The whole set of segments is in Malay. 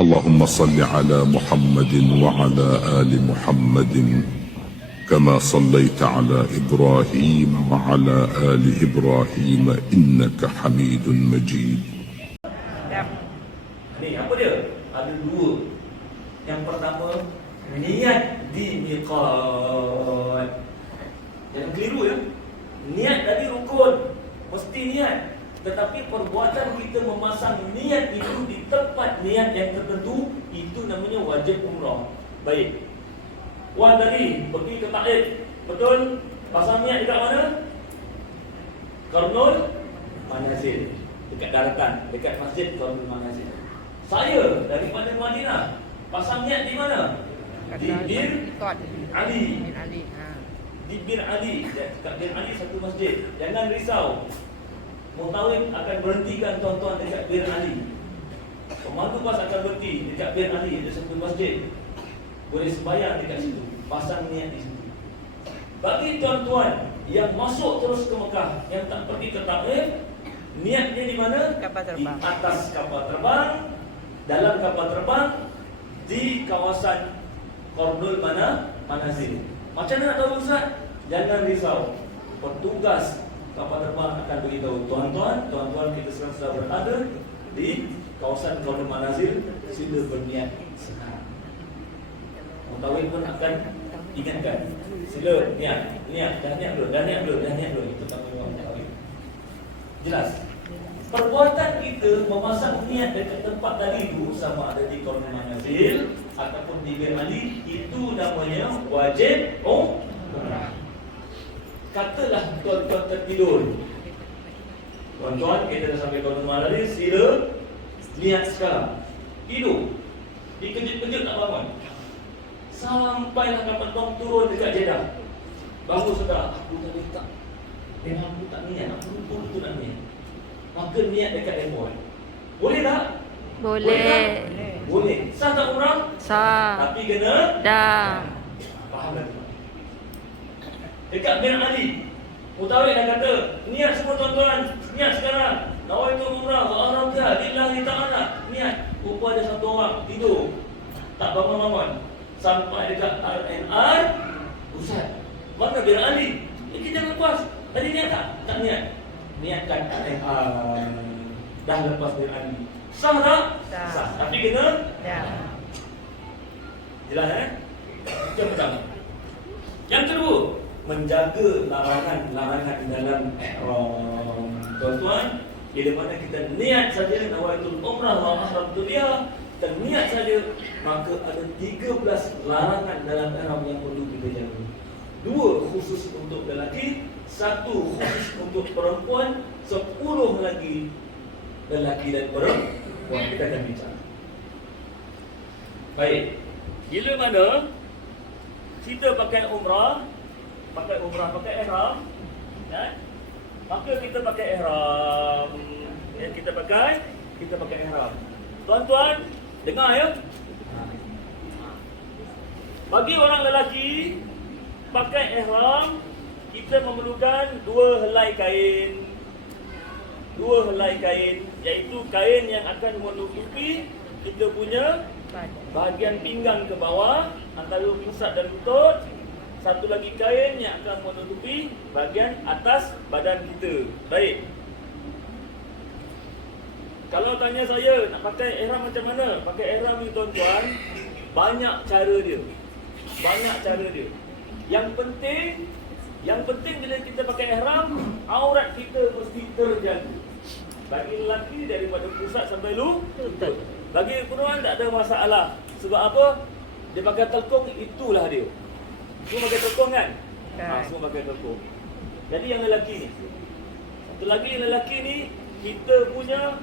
اللهم صل على محمد وعلى آل محمد كما صليت على إبراهيم وعلى آل إبراهيم إنك حميد مجيد. Ni apa dia? Ada dua. Yang pertama, niat di miqat. Jangan keliru ya. Niat tadi rukun, mesti niat. Tetapi perbuatan kita memasang niat itu di tempat niat yang tertentu, itu namanya wajib umrah. Baik. Wan tadi pergi ke Taif, betul? Pasang niat dekat mana? Qarnul Manazil, dekat daratan, dekat masjid Qarnul Manazil. Saya daripada Madinah, pasang niat di mana? Di Bir Ali. Di Bir Ali, dekat Bir Ali satu masjid. Jangan risau. Mutawif akan berhentikan tuan-tuan dekat Bir Ali. Pemandu bas akan berhenti dekat Bir Ali, ada satu masjid. Boleh sembahyang dekat situ, pasang niat di situ. Bagi tuan-tuan yang masuk terus ke Mekah, yang tak pergi ke Taif, niatnya di mana? Di atas kapal terbang, dalam kapal terbang, di kawasan Qarnul Manazil. Macam mana nak tahu Ustaz? Jangan risau. Petugas kapal terbang akan beritahu tuan-tuan kita sekarang sudah berada di kawasan Qarnul Manazil, sila berniat sekarang. Mutawif pun akan ingatkan, sila niat dah niat dulu. Itu tanggungjawab mutawif. Jelas? Perbuatan kita memasang niat dekat tempat tadi itu, sama ada di Qarnul Manazil ataupun di Bir Ali, itu namanya wajib umrah. Katalah tuan-tuan tertidur, tuan-tuan kita dah sampai Qarnul Manazil, sila niat sekarang. Tidur, dikejut-kejut tak bangun, sampailah kapal terbang turun dekat Jeddah. Bangun sudah, aku tadi tak, memang aku tak niat, aku lupa betul nak niat. Maka niat dekat airport. Boleh tak? Boleh. Sah tak umrah? Sah. Tapi kena Dah. faham tak? Dekat Bir Ali, Mutawif dah kata, niat semua tuan-tuan, niat sekarang. Nawaitu umrah wa aradha lillahi ta'ala. Niat. Rupa ada satu orang tidur, tak bangun-bangun. Sampai dekat RNR, Ustaz, mana Bir Ali? Kita lepas. Tadi niat tak? Tak niat. Niatkan RNR. Dah lepas Bir Ali. Sah tak? Sah. Tapi kena? Jelas Yang pertama. Yang kedua, menjaga larangan dalam ihram. Tuan-tuan, bila mana kita niat saja nawaitul umrah wa ahramtu biha, kita niat saja, maka ada 13 larangan dalam ihram yang perlu kita jaga. 2 khusus untuk lelaki, 1 khusus untuk perempuan, 10 lagi lelaki dan perempuan. Kita akan bincang. Baik. Bila mana kita pakai umrah, pakai ihram, ya? Maka kita pakai ihram. Ya, kita pakai ihram. Tuan-tuan, dengar ya. Bagi orang lelaki pakai ihram, kita memerlukan 2 helai kain. 2 helai kain, iaitu kain yang akan menutupi kita punya bahagian pinggang ke bawah, antara pusat dan lutut. Satu lagi kain yang akan menutupi bahagian atas badan kita. Baik. Kalau tanya saya nak pakai ihram macam mana? Pakai ihram ni tuan-tuan, banyak cara dia. Yang penting bila kita pakai ihram, aurat kita mesti terjaga. Bagi lelaki daripada pusat sampai lutut. Bagi perempuan tak ada masalah. Sebab apa? Dia pakai telkung, itulah dia. Semua pakai telkung kan? Semua pakai telkung. Jadi yang lelaki ni, satu lagi yang lelaki ni, kita punya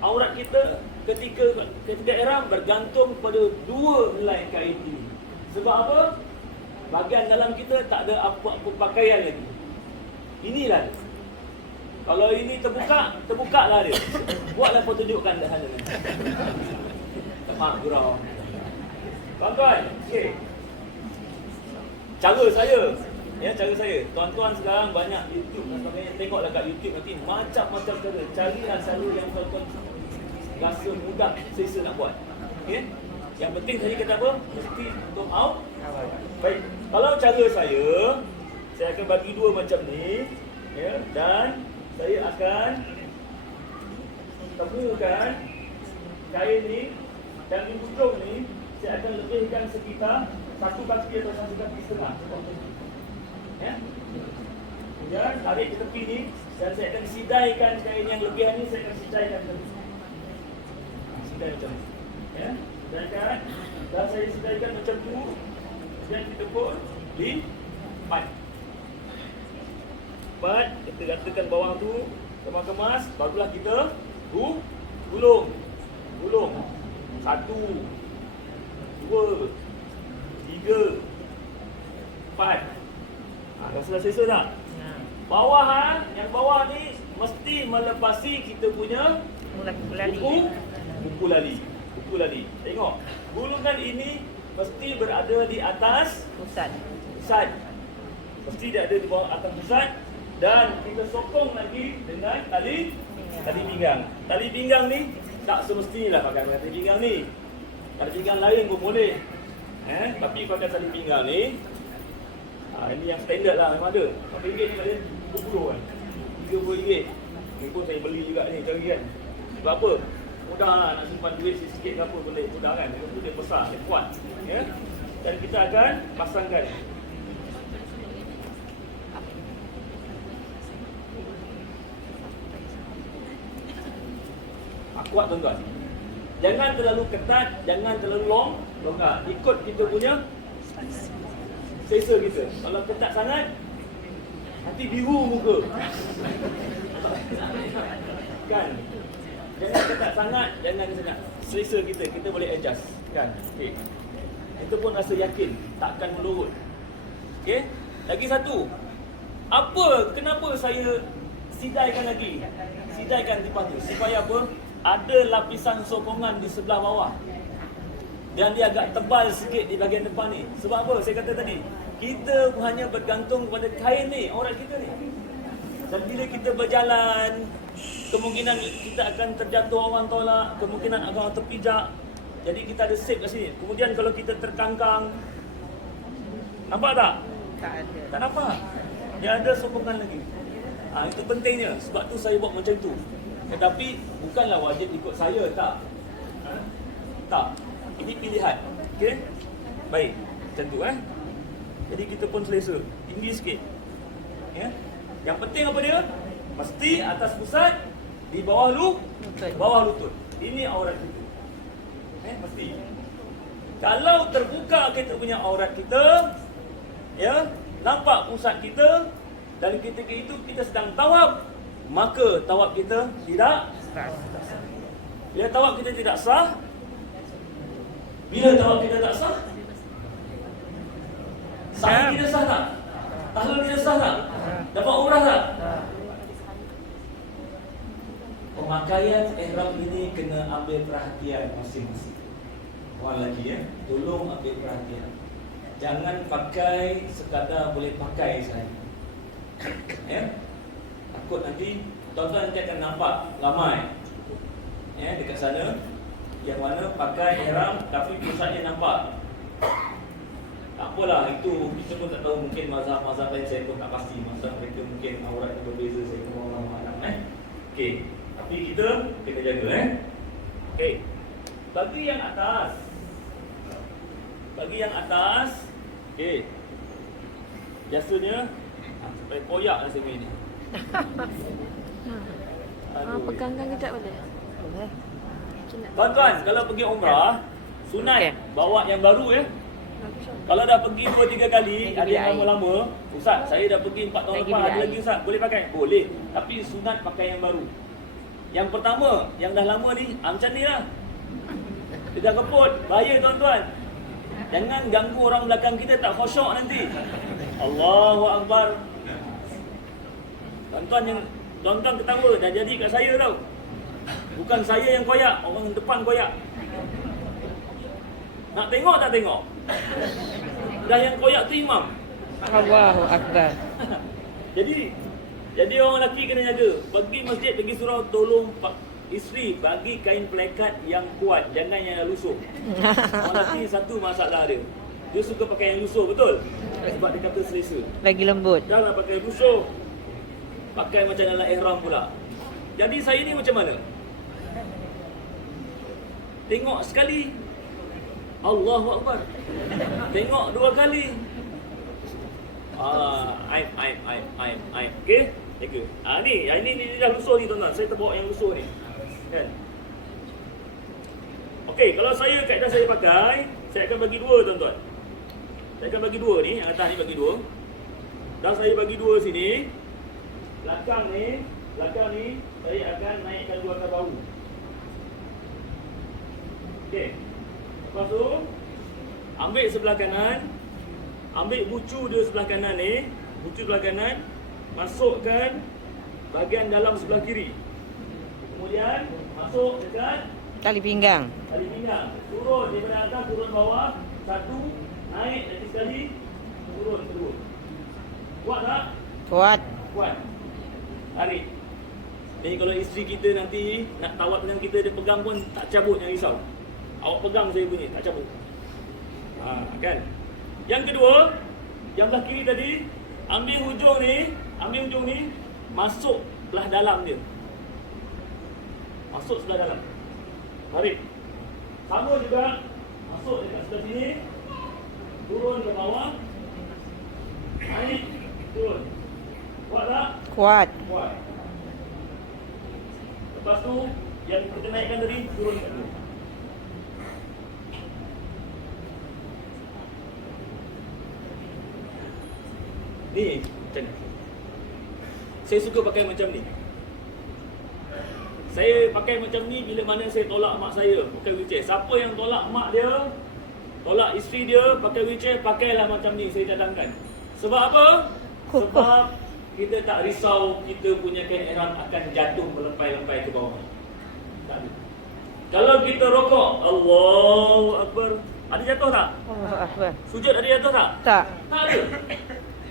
aurat kita ketika ihram bergantung pada 2 helai kain ini. Sebab apa? Bahagian dalam kita tak ada apa-apa pakaian lagi. Inilah. Kalau ini terbuka lah dia. Buatlah pertunjukan dah sana. Maaf gurau. Tuan-tuan, okey. Cara saya. Tuan-tuan sekarang banyak YouTube dan sebagainya. Tengoklah kat YouTube nanti macam-macam cara. Carilah cara yang tuan-tuan rasa mudah selesa nak buat. Okey. Yang penting tadi kata apa? Mesti untuk out. Baik. Kalau cara saya akan bagi dua macam ni, ya, dan saya akan temukan kain ni dan di hujung ni saya akan lebihkan sekitar 1 kaki atau 1 kaki setengah. Ya. Kemudian tarik ke tepi ni dan saya akan sidaikan kain yang lebihan ni, saya akan sidaikan tadi. Sidai macam ni. Ya. Sidaikan dan saya sidaikan macam tu. Dan kita pun di pat. Kita gatakan bawah tu kemas-kemas, barulah kita gulung. 1, 2, 3, 4. Dah selesai tak? Yang bawah ni mesti melepasi kita punya buku lali. Tengok, gulungan ini mesti berada di atas pusat. Mesti dia ada di bawah atas pusat. Dan kita sokong lagi dengan tali pinggang. Tali pinggang ni tak semestilah pakai tali pinggang ni. Tali pinggang lain pun boleh. Tapi pakai tali pinggang ni, ini yang standard lah, memang ada. Berapa ringgit ni tadi? 20 kan? RM30. Ni pun saya beli juga ni, cari kan. Sebab apa? Mudah lah nak simpan duit sikit ke apa, boleh. Mudah kan? Dia besar, dia kuat. Ya? Dan kita akan pasangkan. Kuat tuan-tuan. Jangan terlalu ketat, jangan terlalu longgar. Ikut kita punya selesa kita. Kalau ketat sangat, nanti biru muka. Kan? Jangan ketat sangat, jangan sangat. Selesa kita boleh adjust. Kan? Okey. Kita pun rasa yakin takkan melurut. Okey? Lagi satu. Kenapa saya sidaikan lagi? Sidaikan tipas tu supaya apa? Ada lapisan sokongan di sebelah bawah. Dan dia agak tebal sikit di bahagian depan ni. Sebab apa? Saya kata tadi, kita hanya bergantung kepada kain ni, aurat kita ni. Dan bila kita berjalan, kemungkinan kita akan terjatuh orang tolak, kemungkinan akan orang terpijak. Jadi kita ada save kat sini. Kemudian kalau kita terkangkang, nampak tak? Tak ada. Tak nampak. Dia ada sokongan lagi. Itu pentingnya. Sebab tu saya buat macam tu. Tetapi bukanlah wajib ikut saya, tak. Tak. Ini pilihan. Okey? Baik. Macam tu Jadi kita pun selesa. Tinggi sikit. Ya. Yang penting apa dia? Mesti atas pusat, di bawah lutut. Ini aurat kita. Mesti. Kalau terbuka kita punya aurat kita, ya, nampak pusat kita, dan ketika itu kita sedang tawaf, maka tawaf kita tidak sah. Bila tawaf kita tidak sah, sa'i kita sah tak? Tahlul kita sah tak? Dapat umrah tak? Pemakaian ihram ini kena ambil perhatian masing-masing. Orang lelaki tolong ambil perhatian. Jangan pakai sekadar boleh pakai saja. Takut nanti tuan-tuan nanti akan nampak ramai dekat sana yang mana pakai ihram tapi pusatnya nampak. Tak apalah, itu kita pun tak tahu, mungkin mazhab-mazhab lain saya pun tak pasti. Mazhab mereka mungkin auratnya berbeza, saya pun Allah malam Okey, tapi kita kena jaga Okey. Bagi yang atas. Okey. Biasanya supaya koyak lah saya ni. Pegangkan kejap boleh? Boleh. Tuan-tuan, kalau pergi umrah, sunat bawa yang baru Kalau dah pergi 2-3 kali, ada yang lama-lama, Ustaz, saya dah pergi 4 tahun lepas, ada lagi Ustaz, boleh pakai? Boleh. Tapi sunat pakai yang baru. Yang pertama, yang dah lama ni, macam ni lah. Dia dah keput, bahaya tuan-tuan. Jangan ganggu orang belakang kita, tak khusyuk nanti. Allahu Akbar. Tuan-tuan ketawa, dah jadi kat saya tau. Bukan saya yang koyak, orang depan koyak. Nak tengok tak tengok? Dah yang koyak tu imam. Allahu Akbar. Jadi orang lelaki kena jaga. Pergi masjid, pergi surau, tolong isteri bagi kain pelekat yang kuat, jangan yang lusuh. Orang lelaki satu masalah dia. Dia suka pakai yang lusuh, betul? Sebab dia kata selesa. Lagi lembut. Jangan pakai lusuh. Pakai macam dalam ihram pula. Jadi saya ni macam mana? Tengok sekali, Allahu Akbar. Tengok dua kali. Aib. Okey? Okey. Ni dah lusuh ni tuan-tuan. Saya terbawa yang lusuh ni. Kan? Okey, kalau kaedah saya pakai, saya akan bagi dua tuan-tuan. Saya akan bagi dua ni, yang atas ni bagi dua. Dan saya bagi dua sini. Belakang ni saya akan naikkan dua akar bahu. Okey. Lepas tu ambil sebelah kanan, ambil bucu dia sebelah kanan ni, bucu sebelah kanan, masukkan bahagian dalam sebelah kiri. Kemudian masuk dekat Tali pinggang. turun daripada atas, turun bawah, satu, naik lagi sekali, turun kedua. Kuat tak? Kuat. Kuat. Tarik. Jadi kalau isteri kita nanti nak tawat dengan kita, dia pegang pun tak cabut, jangan risau. Awak pegang saya bunyi, tak cabut. Kan? Yang kedua, yang belah kiri tadi, ambil hujung ni, masuk belah dalam dia. Masuk sebelah dalam. Tarik. Sama juga, masuk dekat sebelah sini, turun ke bawah, naik, turun. Kuat tak? Kuat. Kuat. Lepas tu, yang kita naikkan tadi, turun kat dulu. Ni, macam ni. Saya suka pakai macam ni. Saya pakai macam ni bila mana saya tolak mak saya pakai wheelchair. Siapa yang tolak mak dia, tolak isteri dia pakai wheelchair, pakailah macam ni, saya cadangkan. Sebab apa? Sebab kita tak risau kita punya kain ihram akan jatuh melempai-lempai ke bawah. Tak ada. Kalau kita rokok, Allahu Akbar, ada jatuh tak? Allahu Akbar. Sujud ada jatuh tak? Tak. Tak ada.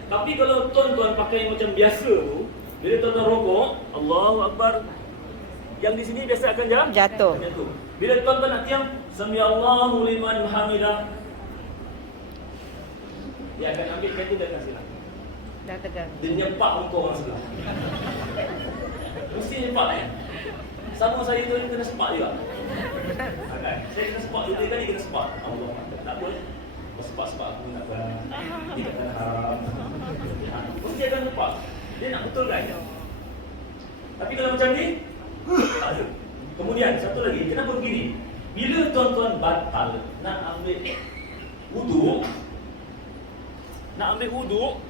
Tapi kalau tuan-tuan pakai macam biasa tu, bila tuan-tuan rokok, Allahu Akbar, yang di sini biasa akan Jatuh. Bila tuan-tuan nak tiam, Samiallahu liman hamidah, dia akan ambil kain tu dan akan silang. Dah tegang. Dia nyempak muka orang sebelah. Mesti nyempak Sama saya tu kena sepak juga. Kan? Saya kena sepak juga tadi, kena sepak. Allah, tak apa. Kau sepak-sepak aku nak dia kata haram. Mesti akan sepak. Dia nak betulkan. Tapi kalau macam ni, tak ada. Kemudian satu lagi, kenapa begini? Bila tuan-tuan batal nak ambil wuduk,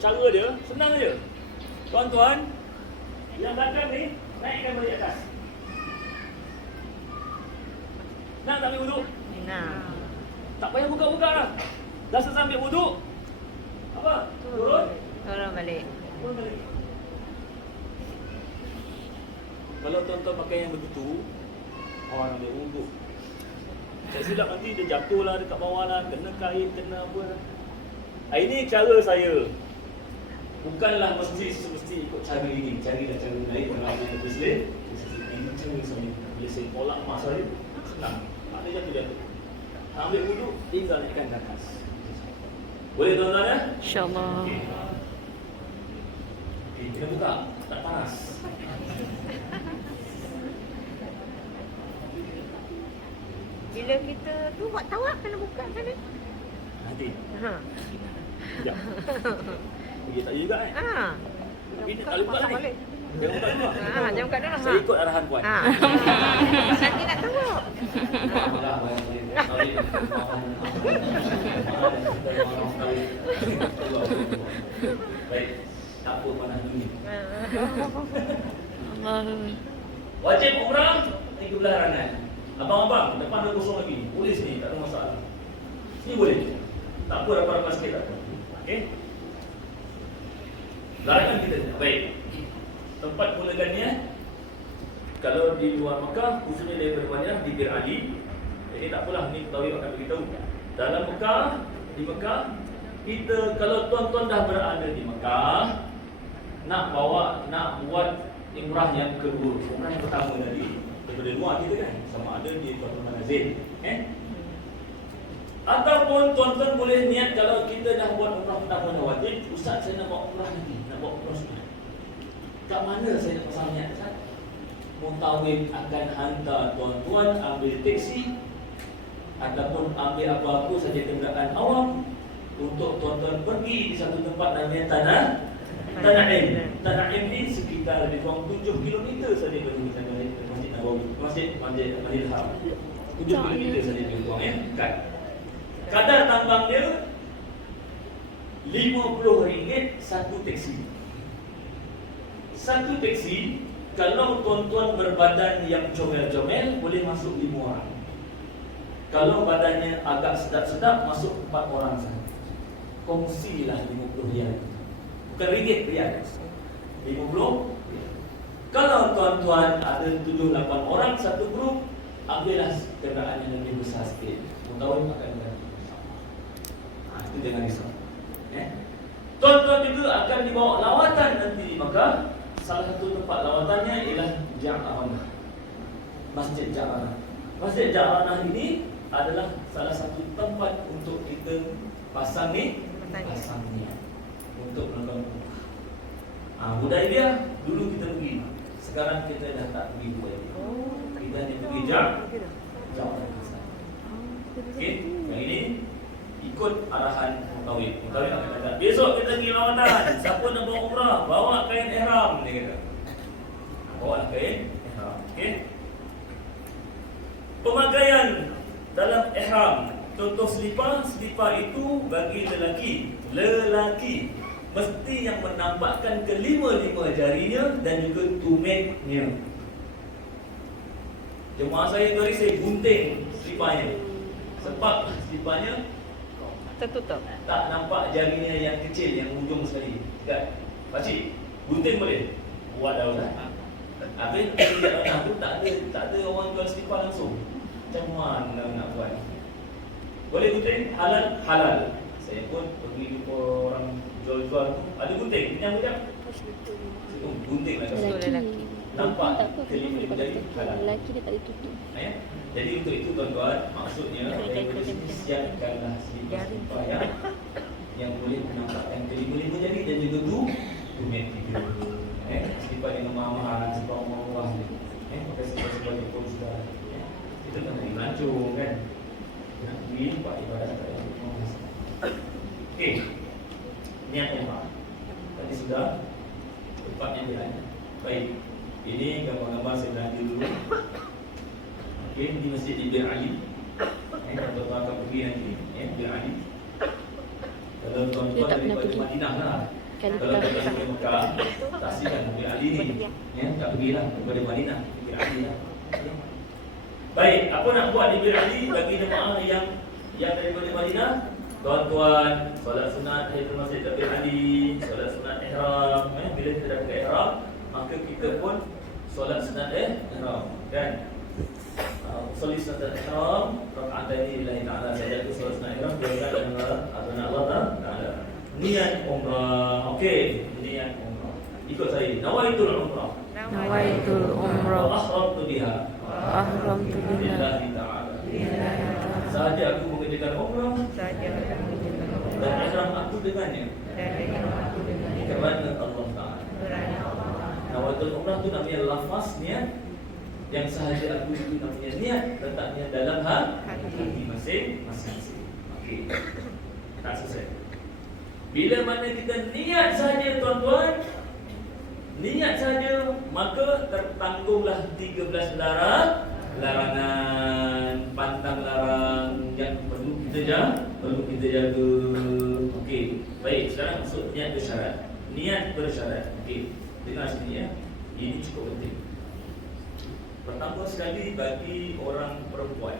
cara dia senang je. Tuan-tuan, yang belakang ni naikkan balik atas. Nak tak ambil wuduk? Nah. Tak payah buka-buka lah. Dah selesai ambil wuduk, apa? Turun balik. Turun balik. Kalau tuan-tuan pakai yang begitu, orang ambil wuduk, tak silap nanti dia jatuh lah dekat bawah lah, kena kain, kena apa lah. Ini cara saya. Bukanlah mesti ikut cara ini. Carilah cara lain. Kalau ada yang berselit, ini cara saya. Bila saya tolak mak saya, senang. Tak ada jatuh-jatuh. Nak ambil wuduk, tinggal naikkan ke atas. Boleh tuan-tuan ya? InsyaAllah. Okey, kena buka. Tak panas. Bila kita tu buat tawaf kena buka sana. Nanti. Ha. Sekejap. Okey, tak juga Tapi ni tak boleh buka ni. Jangan buka dulu. Jangan buka dulu. Saya ikut arahan puan. Nanti nak tawaf. Baik. Tak apa panas dulu. Allah. Wajib umrah 13 larangan. Abang-abang, depan ada kosong lagi. Boleh sini, tak ada masalah. Sini boleh. Tak apa, rapat-rapat sikit tak apa. Okey? Larangan kita. Baik. Tempat mulakannya, kalau di luar Mekah, khususnya daripada Madinah, di Bir Ali. Jadi tak apalah, ni Tauhid akan beritahu. Dalam Mekah, di Mekah, kita, kalau tuan-tuan dah berada di Mekah, nak buat umrah yang kedua, umrah yang pertama tadi, daripada luar kita kan, sama ada di tuan-tuan manazil. Ataupun tuan-tuan boleh niat kalau kita dah buat umrah pertama dah wajib, ustaz saya nak buat umrah lagi, nak buat umrah sunat. Kat mana saya nak pasang niat ustaz? Mutawif akan hantar tuan-tuan ambil teksi ataupun ambil apa-apa saja kenderaan awam untuk tuan-tuan pergi di satu tempat namanya Tana'im. Tana'im ni sekitar lebih kurang 7 km saja dari Masjid Nabawi, Masjidil Haram. 7 km saja lebih kurang dekat. Kadar tambang dia RM50 satu teksi. Satu teksi kalau tuan-tuan berbadan yang comel-comel boleh masuk 5 orang. Kalau badannya agak sedap-sedap masuk 4 orang saja. Kongsilah RM50. Bukan ringgit, riyal. 50. Kalau tuan-tuan ada 7-8 orang satu grup, ambillah kenderaan yang lebih besar sikit. Mutawif akan itu jangan risau. Tuan-tuan juga akan dibawa lawatan nanti di Makkah. Salah satu tempat lawatannya ialah Ja'ranah, Masjid Ja'ranah. Masjid Ja'ranah ini adalah salah satu tempat untuk kita pasang ni untuk menonton. Hudaibiyah dulu kita pergi, sekarang kita dah tak pergi Hudaibiyah. Kita hanya pergi Ja'ranah. Okey, yang ini ikut arahan Mutawif. Mutawif akan kata, besok kita pergi lawatan. Siapa nak bawa umrah, bawa kain ihram, dia kata. Bawa kain ihram. Okey. Pemakaian dalam ihram, contoh selipar itu bagi lelaki mesti yang menampakkan kelima-lima jarinya dan juga tumitnya. Jemaah saya tu hari saya gunting seliparnya. Sebab seliparnya Tertutup. tak nampak jarinya yang kecil, yang ujung sekali. Kan? Pakcik, gunting boleh? Buat dah Ustaz. Habis tu tak ada orang jual selipar langsung. Macam mana nak buat? Boleh gunting? Halal. Saya pun pergi jumpa orang jual-jual tu, ada gunting, pinjam kejap. Gunting lah Lelaki. nampak kelima jari halal. Lelaki dia tak ditutup. Jadi untuk itu tuan-tuan, maksudnya daripada sini siapkanlah selipar yang boleh menampakkan kelima-lima jari dan juga tumit tiga. Selipar dengan mahal-mahal, selipar murah. Pakai selipar Jepun sudah. Kita tak nak melancong kan. Nak pergi buat ibadat kat dalam rumah. Okey. Niat umrah. Tadi sudah tempat yang dia. Baik. Ini gambar-gambar saya belajar dulu. Okey, di Masjid Bir Ali. Tuan-tuan akan pergi nanti, Bir Ali. Kalau tuan-tuan daripada Madinah lah. Kalau tuan-tuan dari Mekah, saksikan Bir Ali ni. Tak pergilah daripada Madinah, Bir Ali lah. Baik, apa nak buat di Bir Ali bagi jemaah yang daripada Madinah? Tuan-tuan, solat sunat Tahiyatul Masjid Bir Ali, solat sunat ihram. Bila kita dah pakai ihram, maka kita pun solat sunat ihram, kan? Solat sunat ihram, raka'ataini lillahi ta'ala. Saya tu solat sunat ihram dua rakaat dengan Allah Ta'ala. Niat umrah. Okey, niat umrah. Ikut saya. Nawaitul umrah. Nawaitul umrah. Wa ahramtu biha. Ahramtu biha. Lillahi ta'ala. Sahaja aku mengerjakan umrah dan ihram aku dengannya. Kerana Allah Ta'ala. Nawaitul umrah tu namanya lafaznya yang sahaja aku itu namanya niat, letaknya dalam hati masing-masing. Okey. Tak selesai. Bila mana kita niat saja tuan-tuan, niat saja, maka tertanggunglah 13 larangan, pantang larang yang perlu kita jaga. Okey. Baik, sekarang masuk niat bersyarat. Niat bersyarat. Okey. Dengar sini ya. Ini cukup penting. Pertama sekali bagi orang perempuan.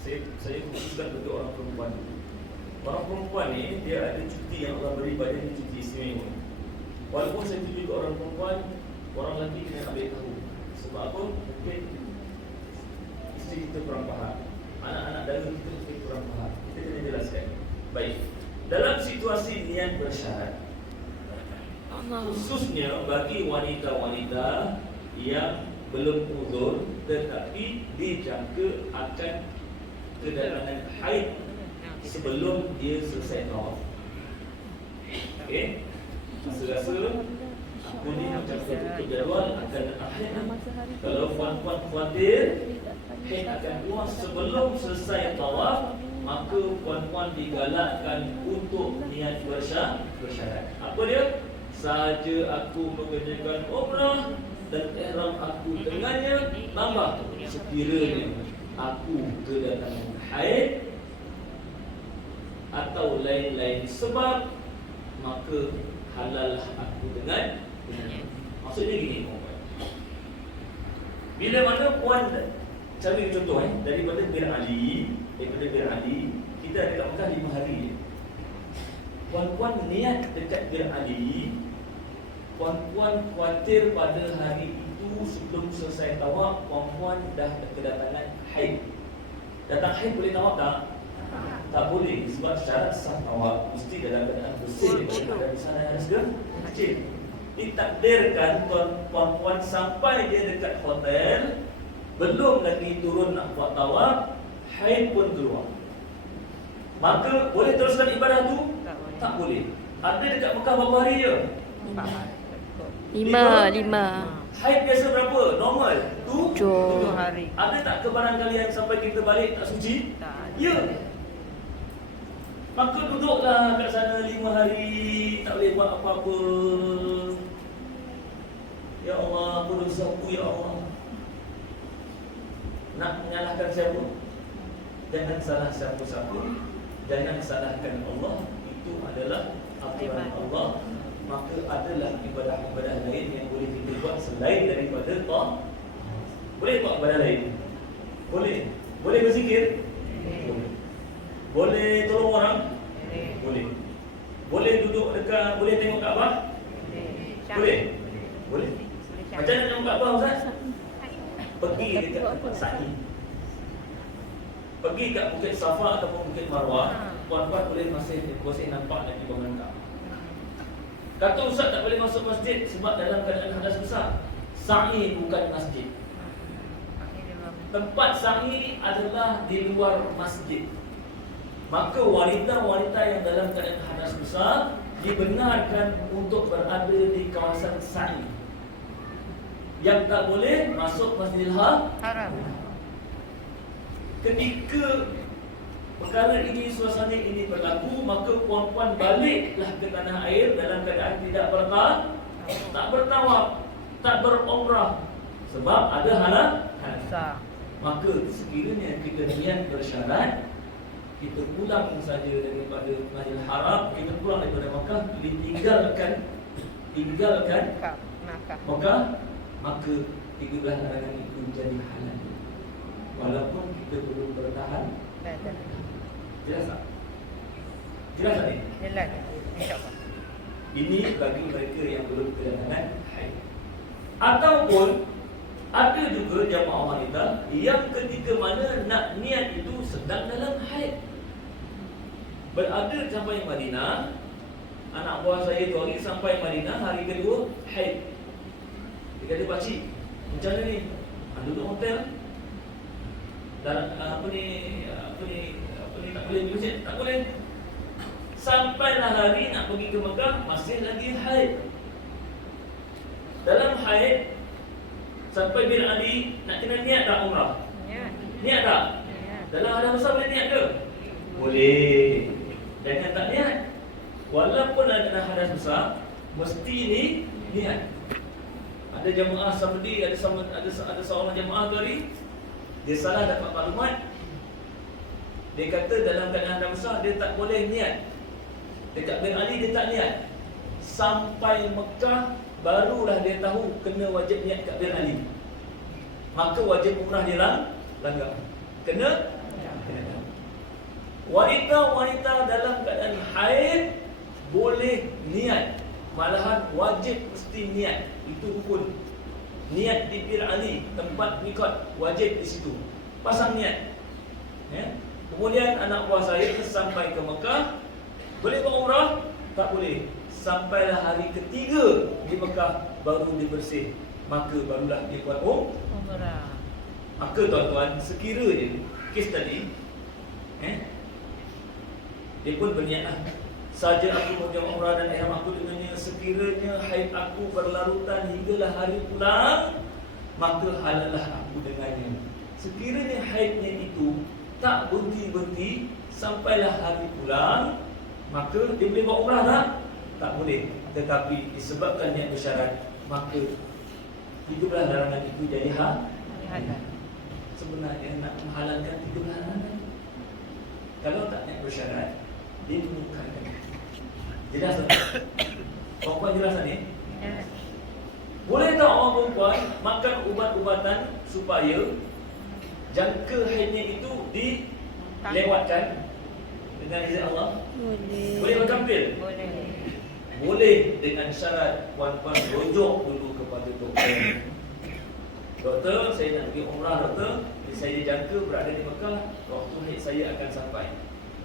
Saya khususkan bagi orang perempuan. Orang perempuan ni dia ada cuti yang Allah beri pada dia, cuti istimewa. Walaupun saya tunjuk ke orang perempuan, orang lelaki kena ambil tahu. Sebab apa? Mungkin isteri kita kurang faham, anak-anak dara kita mungkin kurang faham. Kita kena jelaskan. Baik. Dalam situasi niat bersyarat, khususnya bagi wanita-wanita yang belum uzur tetapi dijangka akan kedatangan haid sebelum dia selesai tawaf. Okey. Rasa-rasa aku ni macam tutup jadual akan haid. Kalau puan-puan khawatir haid akan keluar sebelum selesai tawaf, maka puan-puan digalakkan untuk niat bersyarat. Apa dia? Saja aku mengerjakan umrah dan ihram aku dengannya, tambah sekiranya aku kedatangan haid atau lain-lain sebab, maka halallah aku dengan. Maksudnya gini, bila mana puan, cari contoh daripada Bir Ali, kita ada kat Mekah 5 hari. Puan-puan niat dekat Bir Ali, puan-puan khawatir pada hari itu sebelum selesai tawaf, puan-puan dah kedatangan haid. Datang haid boleh tawaf tak? Tak boleh, sebab syarat sah tawaf mesti dalam keadaan bersih daripada ada sana ada segala kecil. Ditakdirkan puan-puan sampai dia dekat hotel, belum lagi turun nak buat tawaf, haid pun keluar. Maka boleh teruskan ibadah tu? Tak boleh. Ada dekat Mekah berapa hari je? 5. Haid biasa berapa? Normal? 7 hari. Ada tak kebaran kalian sampai kita balik tak suci? Tak. Ya. Maka duduklah kat sana 5 hari, tak boleh buat apa-apa. Ya Allah, apa dosa aku ya Allah. Nak menyalahkan siapa? Jangan salah siapa-siapa. Jangan salahkan Allah. Itu adalah aturan Allah. Maka adalah ibadah-ibadah lain yang boleh kita buat selain daripada tawaf. Boleh tak ibadah lain? Boleh. Boleh berzikir? Boleh. Boleh tolong orang? Boleh. Boleh duduk dekat, boleh tengok Kaabah? Boleh. Boleh. Macam mana tengok Kaabah, Ustaz? Pergi dekat tempat sa'i. Pergi kat Bukit Safa ataupun Bukit Marwah, puan-puan boleh masih nampak lagi bangunan Kaabah. Kata Ustaz tak boleh masuk masjid sebab dalam keadaan hadas besar. Sa'i bukan masjid. Tempat sa'i adalah di luar masjid. Maka wanita-wanita yang dalam keadaan hadas besar dibenarkan untuk berada di kawasan sa'i. Yang tak boleh masuk Masjidil Haram. Ketika perkara ini, suasana ini berlaku, maka puan-puan baliklah ke tanah air dalam keadaan tidak tak bertawaf, tak berumrah, sebab ada halal. Maka sekiranya kita niat bersyarat, kita pulang saja daripada Masjidil Haram, kita pulang daripada Makkah, tinggalkan Makkah, maka 13 larangan itu jadi halal. Walaupun kita belum bertahan. Jelas tak? Jelas tak ni? Jelas. InsyaAllah. Ini bagi mereka yang belum kedatangan haid. Ataupun ada juga jamaah wanita yang ketika mana nak niat itu sedang dalam haid. Berada sampai Madinah, anak buah saya tu hari sampai Madinah hari kedua haid. Dia kata, "Pakcik, macam mana ni? Duduk hotel dan apa ni tak boleh pergi masjid, tak boleh." Sampailah hari nak pergi ke Mekah, masih lagi haid. Dalam haid sampai Bir Ali nak kena niat tak umrah? Niat tak? Dalam hadas besar boleh niat ke? Boleh. Jangan tak niat. Walaupun ada hadas besar, mesti ni niat. Ada jemaah Saudi, ada seorang jemaah tadi, dia salah dapat maklumat. Dia kata dalam keadaan hadas besar dia tak boleh niat. Dekat Bir Ali dia tak niat. Sampai Mekah barulah dia tahu kena wajib niat kat Bir Ali. Maka wajib umrah dia langgar. Kena? Wanita-wanita dalam keadaan haid boleh niat. Malahan wajib mesti niat. Itu rukun. Niat di Bir Ali, tempat mikot, wajib di situ. Pasang niat. Ya? Kemudian anak buah saya sampai ke Mekah, boleh buat umrah? Tak boleh. Sampailah hari ketiga di Mekah baru dia bersih. maka barulah dia buat Umrah. Maka tuan-tuan, sekiranya kes tadi dia pun berniatlah, saja aku menjawab umrah dan ihram aku dengannya, sekiranya haid aku berlarutan hinggalah hari pulang, maka halallah aku dengannya. Sekiranya haidnya itu tak berhenti-berhenti sampailah hari pulang, maka dia boleh buat umrah tak? Tak boleh. Tetapi disebabkan niat bersyarat, maka 13 larangan itu jadi halal. Sebenarnya nak menghalalkan 13 larangan, kalau tak niat bersyarat, dia memukakan. Jelas tak? Perempuan jelas tak ni? Boleh tak orang perempuan makan ubat-ubatan supaya jangka haidnya itu dilewatkan dengan izin Allah? Boleh. Boleh makan pil? Boleh. Boleh, dengan syarat puan-puan rujuk dulu kepada doktor. Doktor, saya nak pergi umrah doktor, saya dijangka berada di Mekah, waktu haid saya akan sampai.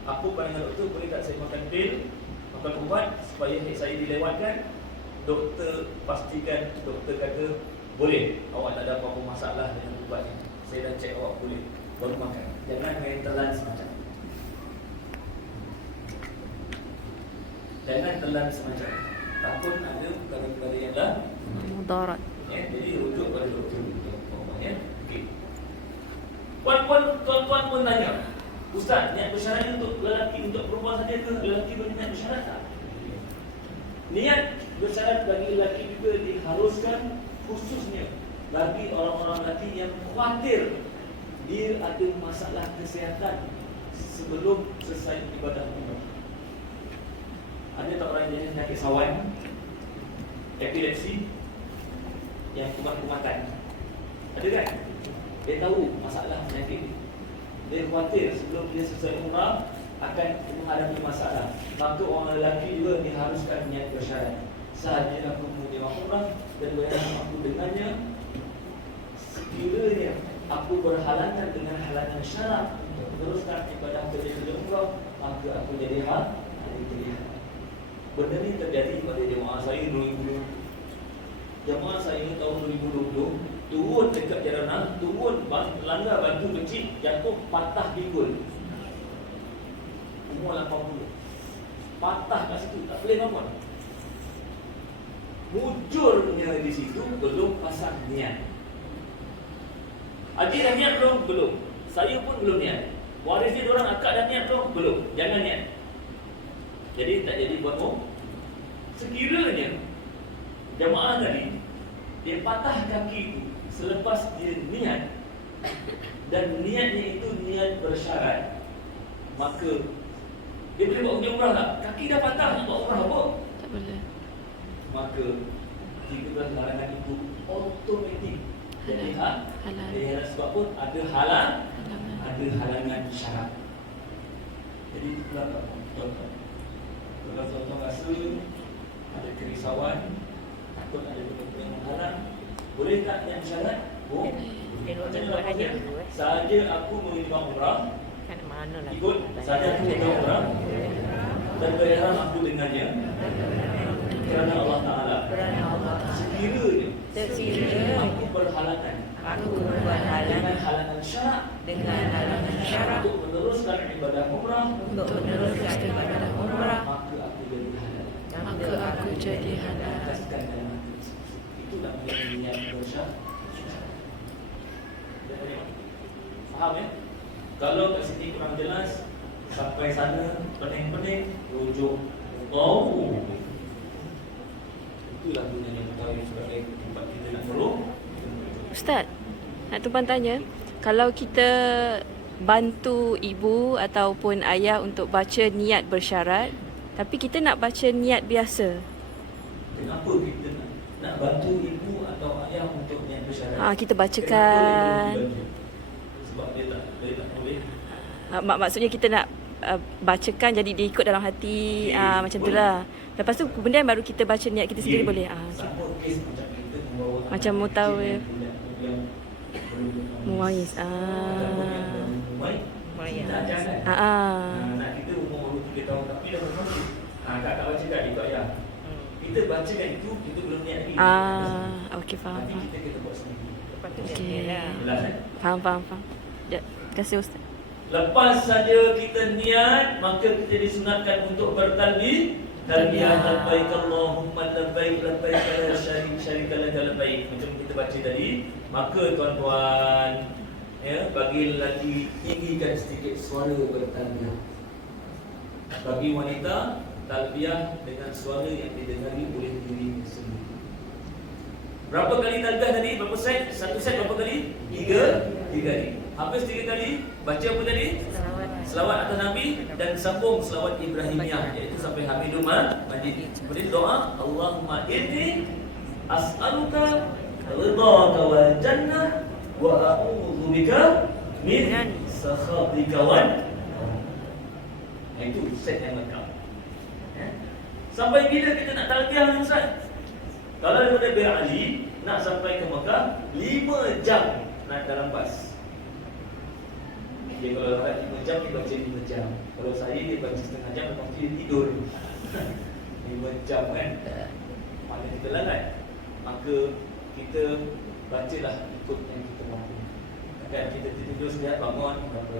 Apa pandangan doktor, boleh tak saya makan pil, makan ubat supaya haid saya dilewatkan? Doktor pastikan, doktor kata boleh, awak tak ada apa-apa masalah dengan ubatnya. Saya dah cek awak boleh, baru makan. Jangan main telan semacam. Jangan telan semacam. Takut ada perkara-perkara yang lah. Mudarat. Jadi rujuk pada doktor. Okey. Tuan-tuan pun tanya, Ustaz, niat bersyarat untuk lelaki, untuk perempuan saja ke? Lelaki berniat bersyarat tak? Niat bersyarat bagi lelaki juga diharuskan, khususnya bagi orang-orang lelaki yang khawatir dia ada masalah kesihatan sebelum selesai ibadah umrah. Ada tak orang yang penyakit sawan, epilepsi, yang kumat-kumatan? Ada kan? Dia tahu masalah penyakit ni. Dia khawatir sebelum dia selesai umrah akan menghadapi masalah. Maka orang lelaki juga diharuskan niat bersyarat. Sahaja aku menjawab umrah dan berihram aku dengannya, sekiranya aku berhalangan dengan halangan syarat untuk meneruskan ibadah kerja umrah, maka aku jadi hal. Benda ni terjadi pada jemaah saya 2020. Jemaah saya tahun 2020 turun dekat Jaranah, turun langgar batu kecil, jatuh patah pinggul. Umur 80. Patah kat situ, tak boleh bangun. Mujurnya di situ belum pasang niat. Haji dah niat belum? Belum. Saya pun belum niat. Waris dia orang akak dah niat belum? Belum. Jangan niat. Jadi tak jadi buat sekiranya jemaah tadi dia patah kaki itu selepas dia niat, dan niatnya itu niat bersyarat, maka dia boleh buat umrah tak? Kaki dah patah, nak buat umrah apa? Tak boleh. Maka 13 larangan itu automatik jadi halal. Dia sebab pun ada ada halangan syarat. Jadi itulah tuan-tuan. Kalau tuan-tuan rasa ada kerisauan, takut ada benda yang menghalang, boleh tak niat syarat? Macam mana? Sahaja aku mengirim umrah, ikut sahaja aku mengirim umrah dan berihram aku dengannya kerana Allah Ta'ala. Sekiranya aku berhalangan dengan halangan syarat untuk meneruskan ibadah umrah, maka aku jadi halal. Ataskan dalam hati. Itulah yang niat bersyarat. Faham ya? Kalau kat sini kurang jelas, sampai sana pening-pening, rujuk tahu. Itulah gunanya mengetahui sebagai tempat kita nak tolong. Ustaz, nak tumpang tanya, kalau kita bantu ibu ataupun ayah untuk baca niat bersyarat, tapi kita nak baca niat biasa, Kenapa kita nak bantu ibu atau ayah untuk niat bersyarat? kita bacakan. Sebab dia tak boleh. Maksudnya kita nak bacakan, jadi dia ikut dalam hati, macam tu lah. Lepas tu kemudian baru kita baca niat kita sendiri, boleh? Sama kes macam kita membawa Macam mutawif, mumayyiz. Kita ajar kan? Anak kita umur baru 3 tahun tapi dah berfungsi. Kakak baca kat ikut ayah. Kita bacakan itu, kita belum niat lagi. Okey, faham. Nanti kita kena buat sendiri. Lepas tu Okey. niat lah. Jelas kan? Faham. Ya, terima kasih Ustaz. Lepas saja kita niat, maka kita disunatkan untuk bertalbiyah. Talbiyah labbaik Allahumma labbaik labbaik la syarika lak labbaik. Macam kita baca tadi, maka tuan-tuan, ya, bagi lelaki tinggikan sedikit suara bertalbiyah. Bagi wanita, talbiyah dengan suara yang didengari oleh diri sendiri. Berapa kali talbiyah tadi? Berapa set? Satu set berapa kali? Tiga kali. Habis 3 kali, baca apa tadi? Selawat atas Nabi dan sambung selawat Ibrahimiyah, iaitu sampai Hamidul Majid. Kemudian doa, Allahumma inni as'aluka ridhaka wal jannah wa a'udzu bika min sakhatika wan. Itu set yang lengkap. Sampai bila kita nak talbiyah ni Ustaz? Kalau daripada Bir Ali nak sampai ke Mekah 5 jam naik dalam bas. Dia kalau orang 5 jam, dia baca 5 jam. Kalau saya, dia baca setengah jam, lepas tu dia tidur. 5 jam kan, mana kita lalai. Maka kita bacalah ikut yang kita mampu. Kan kita tidur sekejap, bangun, berapa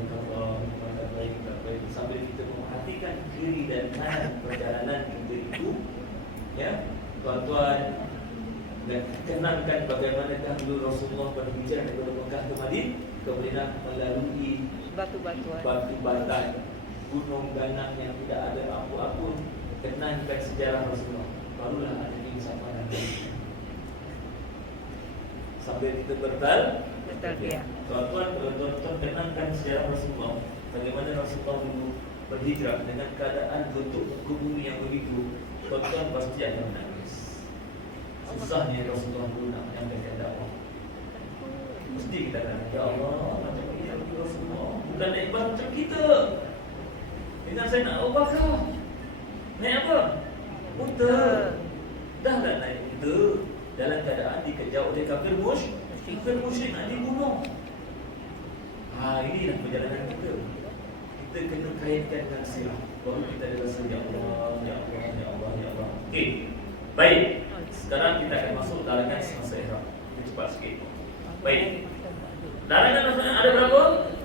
sambil kita memperhatikan kiri dan kanan perjalanan kita itu. Ya, tuan-tuan, dan kenangkan bagaimanakah dulu Rasulullah berhijrah daripada Mekah ke Madinah melalui batu-batan, gunung ganang yang tidak ada apa-apa. Kenangkan sejarah Rasulullah, barulah ada insafan nanti. Sambil kita bertalbiyah. Tuan-tuan, tuan-tuan kenangkan sejarah Rasulullah, bagaimana Rasulullah dulu berhijrah dengan keadaan bentuk muka bumi yang begitu. Tuan-tuan pasti akan menangis. Susahnya Rasulullah dulu nak menyampaikan dakwah. Mesti kita akan, ya Allah, macam ini Rasulullah, bukan naik bas macam kita. Dengan saya nak Abu Bakar, naik apa? Unta. Dah lah naik unta, dalam keadaan dikejar oleh kafir musyrik nak dibunuh. Inilah perjalanan kita. Kita kena kaitkan dengan sirah, baru kita ada rasa, ya Allah, ya Allah, ya Allah, ya Allah. Okey, baik. Sekarang kita akan masuk larangan semasa ihram. Kita cepat sikit. Baik. Larangan ada berapa?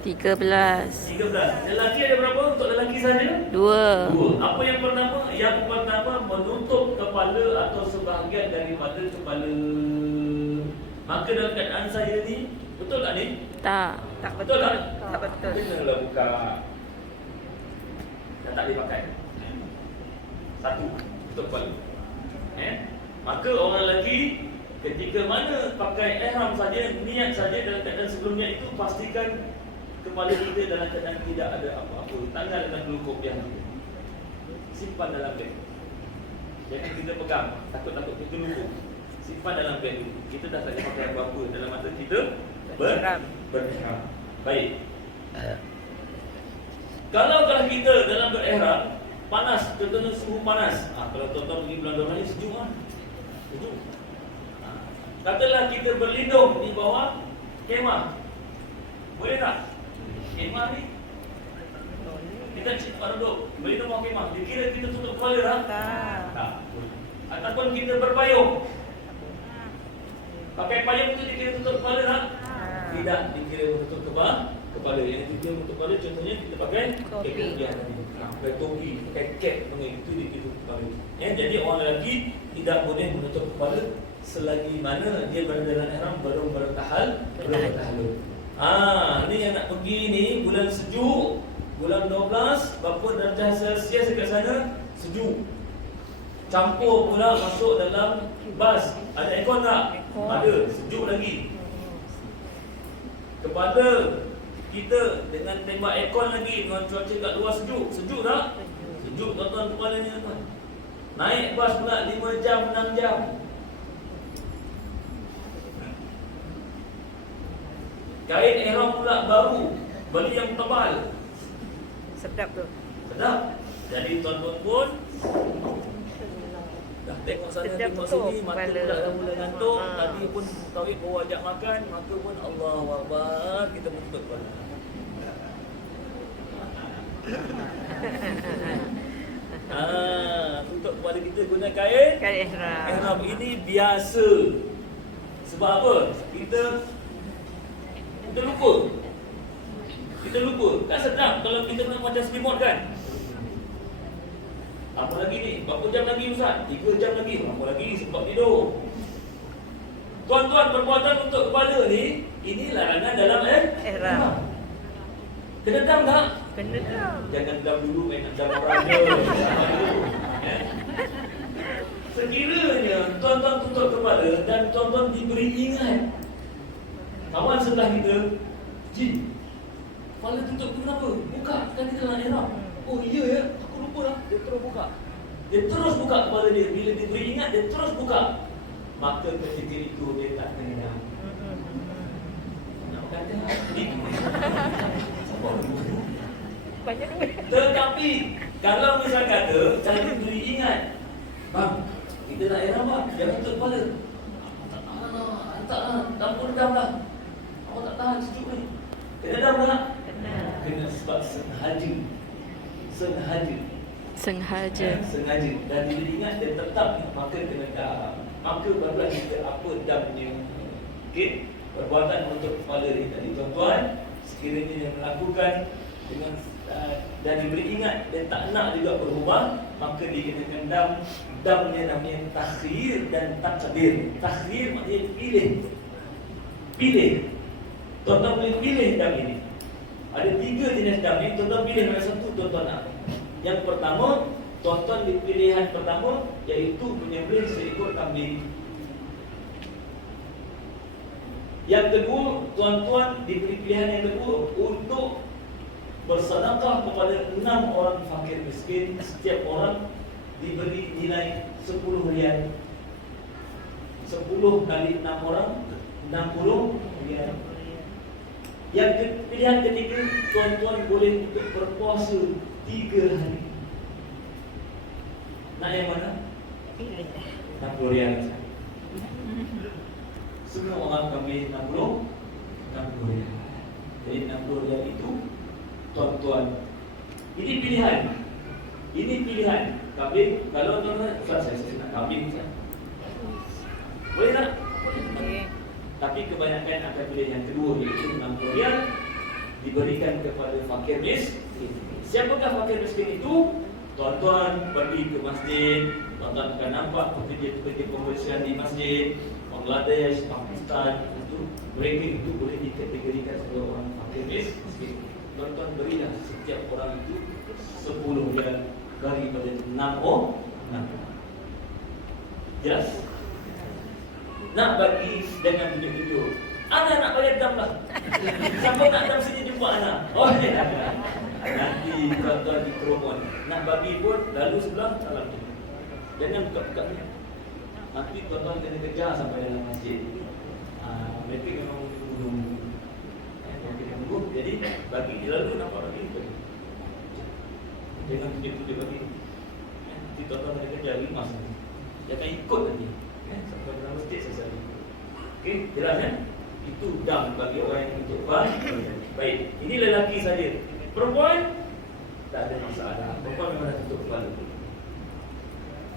13. Lelaki ada berapa untuk lelaki saja? 2. Apa yang pertama? Yang pertama, menutup kepala atau sebahagian daripada kepala. Maka dalam keadaan saya ni, betul tak ni? Tak Betul tak? Tak betul. Kenalah buka. Dan tak boleh pakai. Satu, tutup kepala. Maka orang lelaki ketika mana pakai ihram saja, niat saja dalam keadaan sebelumnya itu, pastikan kepala kita dalam keadaan tidak ada apa-apa. Tangan dengan dulu kopiah kita simpan dalam beg. Jangan kita pegang, takut-takut kita lupa. Simpan dalam beg dulu. Kita dah tak boleh pakai apa-apa dalam mata kita berihram. Baik. Kalau kita dalam berihram panas, contohnya suhu panas. Kalau tuan-tuan pergi bulan 2 hari sejuk kan? Sejuk. Katalah kita berlindung di bawah kemah. Boleh tak? Kemah ni kita cepat duduk berlindung bawah kemah. Dikira kita tutup kepala tak? Tak. Ataupun kita berpayung. Pakai payung itu dikira tutup kepala tak? Tidak dikira tutup kepala. Yang dikira tutup kepala contohnya kita pakai kepala. Pakai topi, pakai cap, itu ditutup kepala. Jadi orang lelaki tidak boleh menutup kepala selagi mana dia berada dalam ihram belum bertahalul. Ini yang nak pergi ni bulan sejuk, bulan 12, berapa darjah Celsius dekat sana? Sejuk. Campur pula masuk dalam bas. Ada aircon tak? Ada, sejuk lagi. Kepala kita dengan tembak aircon lagi, dengan cuaca kat luar sejuk. Sejuk tak? Sejuk tuan-tuan kepalanya tuan. Naik bas pula 5 jam, 6 jam. Kain ihram pula baru, beli yang tebal. Sedap tu. Sedap. Jadi tuan-tuan pun dah tengok sana, tengok sini, mata pula dah mula ngantuk. Tadi pun Tauhid bawa ajak makan, maka pun Allahu Akbar, kita pun tutup kepala. Tutup untuk kepala kita guna kain Kain ihram. ihram. Ini biasa. Sebab apa? Kita lupa. Kita lupa. Kan sedap kalau kita macam selimut kan? Apa lagi ni? Berapa jam lagi Ustaz? 3 jam lagi. Apa lagi sebab tidur? Tuan-tuan, perbuatan untuk kepala ni, ini larangan dalam Ihram. Kena dam tak? Kena dah. Jangan dam dulu, main dam orang je. Sekiranya tuan-tuan tutup kepala dan tuan-tuan diberi ingat, kawan sebelah kita, Jin, kepala tutup tu kenapa? Buka, kan kita nak ihram. Oh iya ya, aku lupa lah. Dia terus buka. Dia terus buka kepala dia. Bila dia beri ingat, dia terus buka. Maka ketika itu dia tak kena dam. Nak kata hati. Banyak duit. Tetapi kalau misal kata cara beri ingat, bang, kita nak ihram bang, jangan tutup kepala. Tak dam lah. Awak tak tahan sejuk ni. Kena dam tak? Kena sebab sengaja. Sengaja. Sengaja. Dan bila ingat dia tetap maka kena dam. Maka barulah kita apa damnya. Okey, perbuatan untuk kepala ni tadi tuan-tuan, sekiranya yang melakukan dengan dan diberi ingat dan tak nak juga berubah, maka dikenakan dam. Damnya namanya takhir dan takdir. Takhir maknanya pilih. Tuan-tuan boleh pilih dam ini. Ada 3 jenis dam ni. Tuan-tuan pilih mana satu tuan-tuan nak. Yang pertama, tuan-tuan di pilihan pertama iaitu menyembelih seekor kambing. Yang kedua, tuan-tuan diberi pilihan yang kedua untuk bersedekah kepada 6 orang fakir miskin. Setiap orang diberi nilai 10 rial. 10 kali 6 orang 60 rial. Yang pilihan ketiga, tuan-tuan boleh untuk berpuasa 3 hari. Nak yang mana? Pilih. 60 rial. Semua orang kami 60 rial. Jadi 60 rial itu tuan-tuan, ini pilihan. Kambing, kalau tuan-tuan, saya nak kambing Ustaz. Boleh tak? Boleh. Tapi kebanyakan akan pilih yang kedua, iaitu 60 rial diberikan kepada fakir miskin. Siapakah fakir miskin itu? Tuan-tuan pergi ke masjid, tuan-tuan akan nampak pekerja-pekerja pembersihan di masjid, Bangladesh, Pakistan, itu mereka itu boleh dikategorikan sebagai orang fakir miskin. Tuan-tuan berilah setiap orang itu 10 rial daripada 6 orang. Jelas? Nak bagi jangan tunjuk-tunjuk. Ana nak bayar dam lah. Siapa nak dam sini jumpa Ana. Oh ya. Nanti tuan-tuan di promote. Nak bagi pun lalu sebelah salam. Jangan buka-buka. Nanti tuan-tuan kena kejar sampai dalam masjid. Mereka memang menunggu. Jadi bagi lalu nampak lagi. Jangan tunjuk-tunjuk bagi. Nanti tuan-tuan kena kejar 5. Jangan ikut nanti. Sampai dalam masjid selesai. Okey, jelas kan? Itu dam bagi orang yang untuk baik. Ini lelaki saja. Perempuan tak ada masalah. Perempuan memang dah tutup kepala.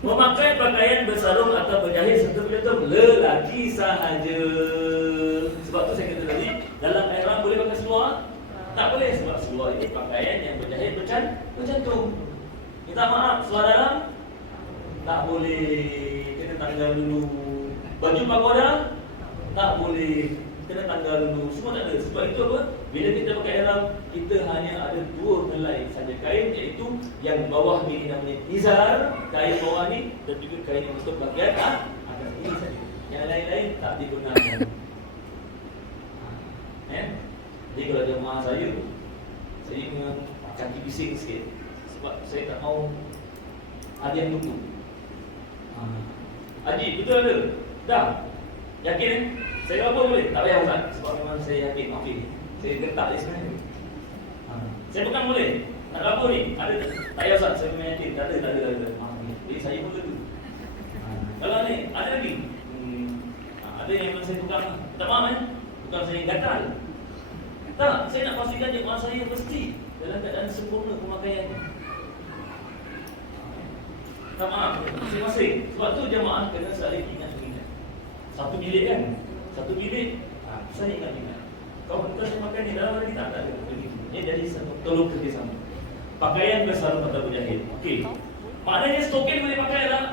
Memakai pakaian bersarung atau berjahit serta bertutup lelaki sahaja. Sebab tu saya kata tadi, dalam ihram boleh pakai seluar? Tak boleh sebab seluar ini pakaian yang berjahit bercantum. Minta maaf, seluar dalam tak boleh. Kena tanggal dulu. Baju pagoda tak boleh. Kena tanggal dulu. Semua tak ada. Sebab itu apa? Bila kita pakai ihram, kita hanya ada 2 helai saja kain, iaitu yang bawah ini namanya izar, kain bawah ni, dan juga kain yang untuk bahagian atas ini saja. Yang lain-lain tak digunakan. Jadi kalau jemaah saya dengan kaki bising sikit sebab saya tak mau ada yang lupa. Haji, betul ada? Dah? Yakin? Saya apa boleh? Tak payah Ustaz. Sebab memang saya yakin. Okey. Saya getak je sebenarnya. Saya bukan boleh. Nak lapor ni? Ada? Tak payah Ustaz. Saya memang yakin. Tak ada. Jadi saya pun betul. Kalau ni, ada lagi? Ada yang memang saya tukar. Tak faham bukan saya yang gatal. Tak, saya nak pastikan jemaah saya mesti dalam keadaan sempurna pemakaiannya. minta maaf masing-masing. Sebab tu jemaah kena saling ingat. Satu bilik kan? Satu bilik, saya ingat. Kau betul saya makan ni dalam hari tak ada. Ini jadi satu tolong kerjasama. Pakaian bersarung atau berjahit. Okey. Maknanya stokin boleh pakai tak?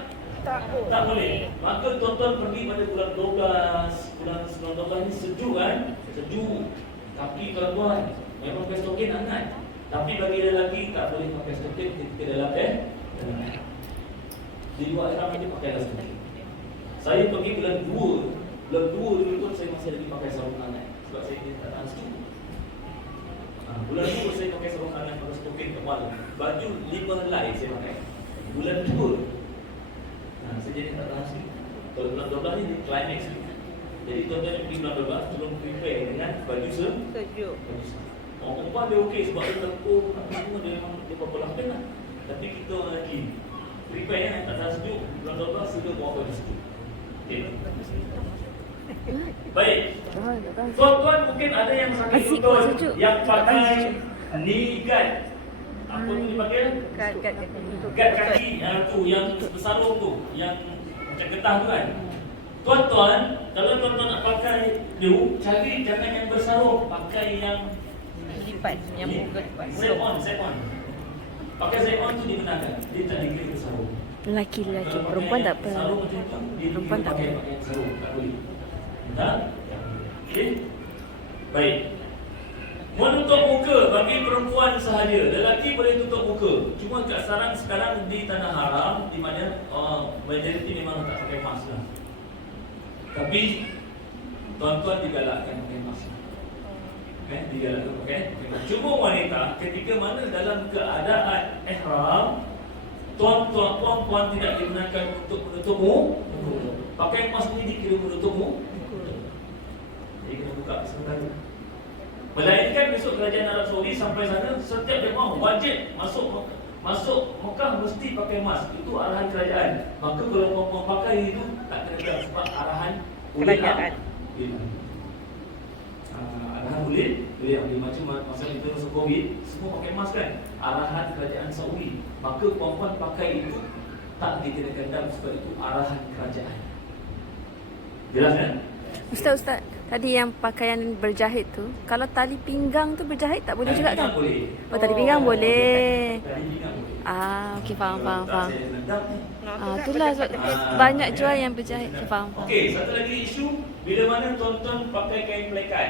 Tak boleh. Maka tuan-tuan pergi pada bulan 12, bulan 19 ni sejuk kan? Sejuk. Tapi tuan-tuan memang pakai stokin hangat. Tapi bagi lelaki tak boleh pakai stokin ketika dalam di luar ihram aja pakailah stokin. Saya pergi bulan 2 dulu tu saya masih lagi pakai sarung hangat sebab saya tak tahan sejuk. Bulan 2 saya pakai sarung hangat, pakai stokin tebal. Baju 5 helai saya pakai. Bulan 2 saya jadi tak tahan sejuk. Kalau bulan 12 ni climax ni. Jadi tuan-tuan pergi bulan 12 tolong prepare dengan baju sejuk. Orang perempuan dia okey sebab dia lekuk semua dia memang dia berapa lah. Tapi kita orang lelaki prepare yang tak tahan sejuk. Bulan 12 sudah bawa baju sejuk. Okey. Baik. Tuan-tuan mungkin ada yang sakit lutut yang pakai knee guard. Apa tu dipakai? Guard kaki tu yang bersarung tu, yang macam getah tu kan. Tuan-tuan, kalau tuan-tuan nak pakai dia, cari jangan yang bersarung, pakai yang lipat, yang muka lipat. Zip-on. Pakai zip-on tu dibenarkan. Dia tak dikira bersarung. Lelaki-lelaki, perempuan tak apa. Perempuan tak apa. Sarung tak boleh. Tak? Okey. Baik. Menutup muka bagi perempuan sahaja. Lelaki boleh tutup muka. Cuma kat sekarang di tanah haram di mana majoriti memang tak pakai mask lah. Tapi tuan-tuan digalakkan pakai mask. Digalakkan pakai mask. Cuma wanita ketika mana dalam keadaan ihram, tuan-tuan puan-puan tidak dibenarkan untuk menutup muka. Pakai mask ni dikira menutup muka. Jadi kena buka sebentar. Melainkan besok kerajaan Arab Saudi sampai sana setiap jemaah wajib masuk Mekah mesti pakai mask. Itu arahan kerajaan. Maka kalau puan-puan pakai itu tak kena biar sebab arahan kerajaan. Arahan boleh macam masa kita masuk Covid semua pakai mask kan. Arahan kerajaan Saudi. Maka puan-puan pakai itu tak dikenakan dam sebab itu arahan kerajaan. Jelas kan? Ustaz, tadi yang pakaian berjahit tu, kalau tali pinggang tu berjahit tak boleh juga kan? Boleh. Tali pinggang boleh. Tali pinggang boleh. Okey, faham. Itulah sebab banyak jual yang berjahit. Faham. Okey, satu lagi isu bila mana tuan-tuan pakai kain plekat.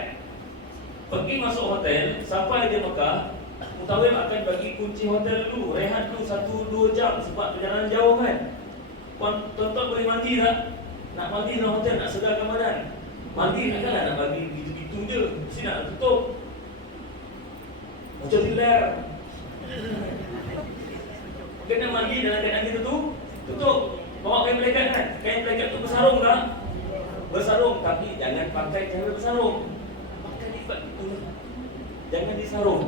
Pergi masuk hotel, sampai di Mekah, mutawif akan bagi kunci hotel dulu, rehat dulu 1-2 jam sebab perjalanan jauh kan. Tuan-tuan boleh mandi tak? Nak mandi dalam hotel, nak segarkan badan. Mandi takkanlah nak bagi gitu-gitu je. Mesti nak tutup. Macam tilar. Kena mandi dalam keadaan kita tu tutup. Bawa kain plekat kan? Kain plekat tu bersarung tak? Bersarung, tapi jangan pakai cara bersarung. Pakai lipat itu. Jangan disarung.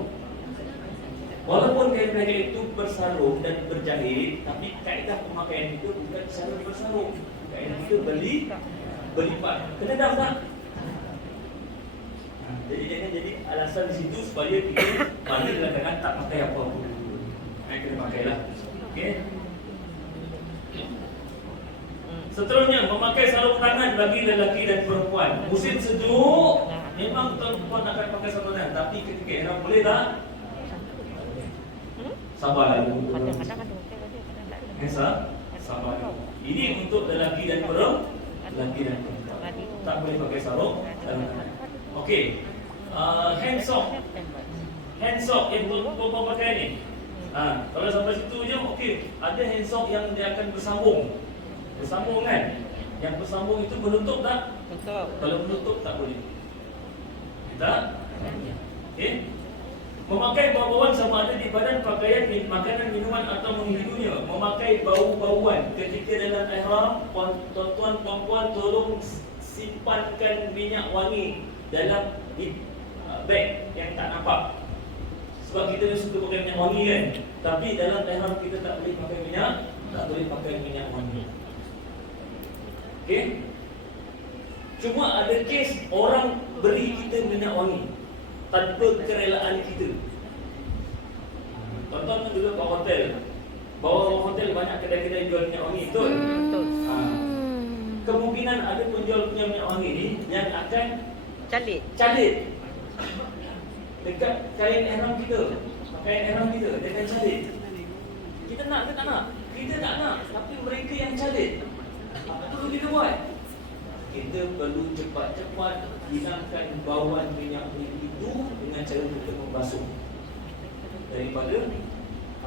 Walaupun kain plekat itu bersarung dan berjahit, tapi kaedah pemakaian itu bukan cara bersarung. Kaedah kita berlipat. Kena dam tak? Jadi jangan jadi alasan di situ supaya kita mandi dalam keadaan tak pakai apa pun. Kena pakailah. Okey. Seterusnya, memakai sarung tangan bagi lelaki dan perempuan. Musim sejuk, memang perempuan akan pakai sarung tangan. Tapi ketika ihram boleh tak? Sabarlah. Sabar. Ini untuk lelaki dan perempuan. Tak boleh pakai sarung. Okey. Hand sock yang perempuan pakai ni. Kalau sampai situ je okey. Ada hand sock yang dia akan bersambung kan? Yang bersambung itu menutup tak? Betul. Kalau menutup tak boleh. Tak? Okey. Memakai bau-bauan sama ada di badan pakaian, makanan, minuman atau menghidunya. Memakai bau-bauan ketika dalam ihram, tuan-tuan puan-puan tolong simpankan minyak wangi dalam beg yang tak nampak. Sebab kita suka pakai minyak wangi kan. Tapi dalam ihram kita tak boleh pakai minyak wangi. Okey. Cuma ada kes orang beri kita minyak wangi tanpa kerelaan kita. Tuan-tuan dulu bawa hotel hotel banyak kedai-kedai jual minyak wangi, betul? Betul. Kemungkinan ada penjual punya minyak wangi ni yang akan Calit. calit dekat kain ihram kita. Kain ihram kita, dia akan calit. Kita nak ke tak nak? Kita tak nak, tapi mereka yang calit. Apa perlu kita buat? Kita perlu cepat-cepat hilangkan bauan minyak wangi itu dengan cara kita membasuh. Daripada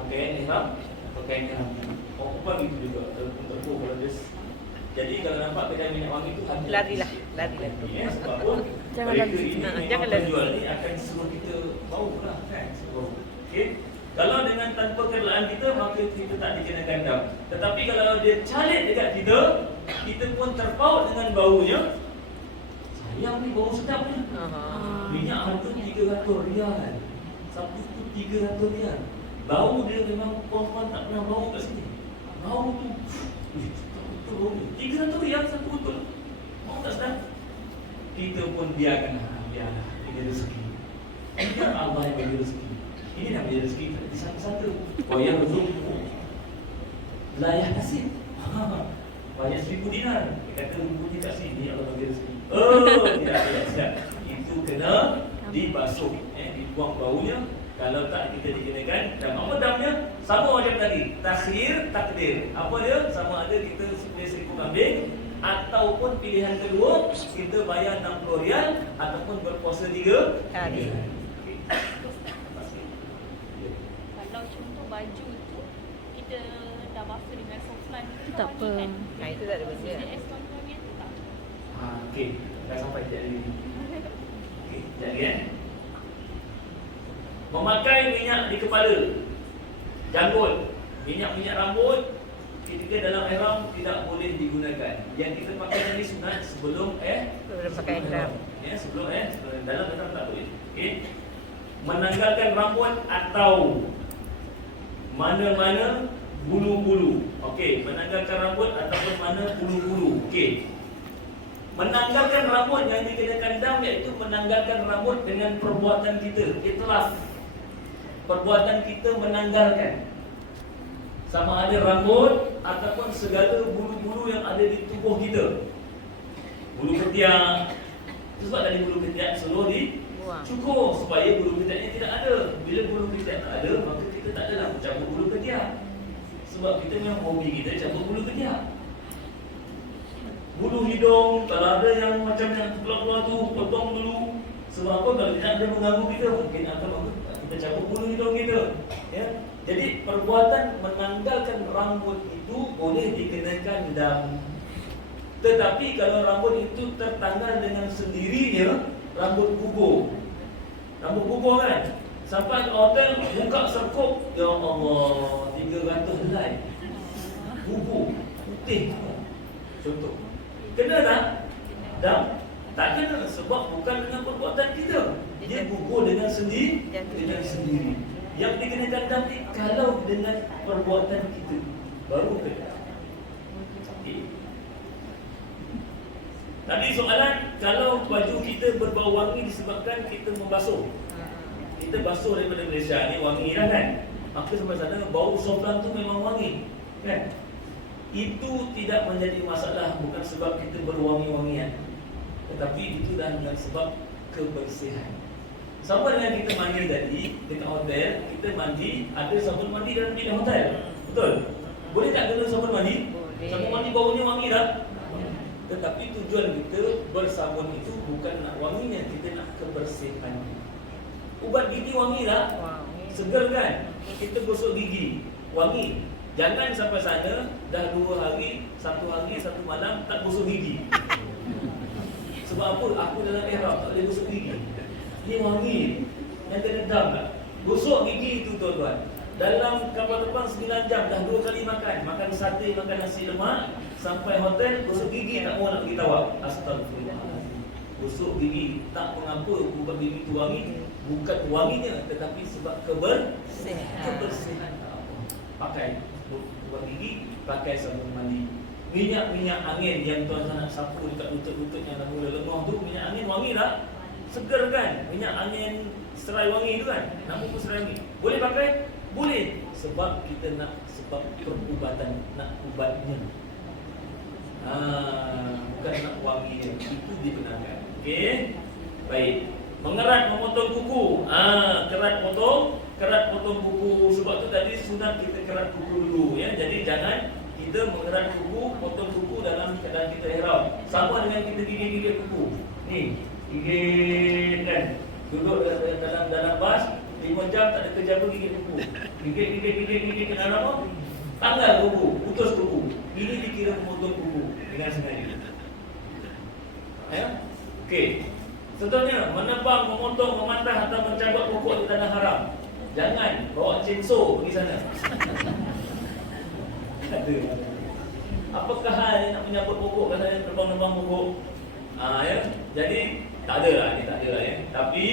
pakaian ihram, pakaian ihram. Orang perempuan gitu juga, terpuh kalau dia. Jadi kalau nampak kedai minyak wangi itu hati Larilah. ya, sebab pun Jangan mereka lari. ini memang Jangan lari. penjual ni akan suruh kita bau lah kan. Okey. Kalau dengan tanpa kerelaan kita, maka kita tak dikenakan dam. Tetapi kalau dia calit dekat kita, kita pun terpaut dengan baunya. Sayang ni bau sedap ni. Minyak harga RM300. Sapu tu RM300. Bau dia memang puan-puan tak pernah bau kat sini. Bau tu betul bau ni. RM300 satu botol. Mau tak sedap? Kita pun biarkan. Biarlah. Ini rezeki. Biar Allah yang bagi rezeki. Ini nak bagi rezeki di satu-satu. Wayang betul. Layah nasib. Banyak RM1,000. Dia kata rumputnya kat sini Allah bagi rezeki. Oh, tidak. Itu kena dibasuh, dibuang baunya. Kalau tak kita dikenakan dam. Apa damnya? Sama macam tadi. Takhir, takdir. Apa dia? Sama ada kita sembelih seribu kambing ataupun pilihan kedua kita bayar RM60 ataupun berpuasa 3 hari. Kalau contoh baju tu kita dah basuh dengan softline tu Tak apa. kan? Nah, itu tak ada benda. Dia eskontonya tu tak. Okey, dah sampai sekejap lagi. Okey, sekejap lagi Memakai minyak di kepala, janggut, minyak-minyak rambut ketika dalam ihram tidak boleh digunakan. Yang kita pakai tadi sunat sebelum Sebelum pakai ihram. Ya, sebelum dalam ihram tak boleh. Okey. Menanggalkan rambut atau mana-mana bulu-bulu. Okey, menanggalkan rambut ataupun mana bulu-bulu. Okey. Menanggalkan rambut yang dikenakan dam iaitu menanggalkan rambut dengan perbuatan kita. Itlaf. Perbuatan kita menanggalkan. Sama ada rambut ataupun segala bulu-bulu yang ada di tubuh kita. Bulu ketiak. Sebab dari bulu ketiak seluruh cukur supaya bulu ketiaknya tidak ada. Bila bulu ketiak tak ada, maka kita tak adalah cabut bulu ketiak. Sebab kita memang hobi kita cabut bulu ketiak. Bulu hidung, kalau ada yang macam yang keluar-keluar tu, potong dulu. Sebab apa? Kalau tidak ada mengganggu kita, mungkin akan kita cabut bulu hidung kita. Ya? Jadi perbuatan menanggalkan rambut itu boleh dikenakan dam. Tetapi kalau rambut itu tertanggal dengan sendirinya, rambut gugur. Rambut gugur kan? Sampai ke hotel, buka serkup, ya Allah, 300 helai. Gugur, putih. Contoh. Kena tak? Dam? Tak kena sebab bukan dengan perbuatan kita. Dia gugur dengan sendiri. Yang dikenakan dam ni kalau dengan perbuatan kita baru kena. Okay. Tadi soalan, kalau baju kita berbau wangi disebabkan kita membasuh. Kita basuh daripada Malaysia ni wangi lah kan. Maka sampai sana bau sofran tu memang wangi kan. Itu tidak menjadi masalah, bukan sebab kita berwangi-wangian, tetapi itu dah dengan sebab kebersihan. Sama dengan kita mandi tadi dekat hotel, kita mandi, ada sabun mandi dalam bilik hotel. Betul? Boleh tak guna sabun mandi? Boleh. Sabun mandi baunya wangi tak? Tetapi tujuan kita bersabun itu bukan nak wanginya, kita nak kebersihan. Ubat gigi wangi tak? Segar kan? Kita gosok gigi, wangi. Jangan sampai sana dah 2 hari, 1 hari, 1 malam tak gosok gigi. Sebab apa? Aku dalam ihram tak boleh gosok gigi. Ini wangi. Yang kena dam tak? Gosok gigi itu tuan-tuan. Dalam kapal terbang 9 jam dah 2 kali makan. Makan sate, makan nasi lemak. Sampai hotel, gosok gigi tak mau nak pergi tawaf. Astagfirullah. Gosok gigi. Tak mengapa ubat gigi itu wangi. Bukan wanginya, tetapi sebab kebersihan. Pakai ubat gigi, pakai sabun mandi. Minyak-minyak angin yang tuan-tuan nak sapu dekat lutut-lutut yang dah mula lemah tu, minyak angin wangi tak? Segar kan? Minyak angin serai wangi tu kan? Nama pun serai wangi. Boleh pakai? Boleh. Sebab kita nak, sebab perubatan, nak ubatnya. Bukan nak wanginya. Itu dibenarkan. Okey. Baik. Mengerat memotong kuku. Kerat potong kuku. Sebab tu tadi sunat kita kerat kuku dulu ya. Jadi jangan kita mengerat kuku, potong kuku dalam keadaan kita ihram. Sama dengan kita gigit-gigit kuku. Ni, gigit kan. Duduk dalam bas 5 jam tak ada kerja pun gigit kuku. Gigit kena apa? Tanggal kuku, putus kuku. Ini dikira memotong kuku dengan sengaja. Ya. Okey. Contohnya menebang, memotong, memantah atau mencabut pokok di tanah haram. Jangan bawa chainsaw pergi sana. Ada. Apakah hal nak menyabut pokok katanya nebang-nebang pokok? Ya. Jadi tak ada lah, tak ada lah ya. Tapi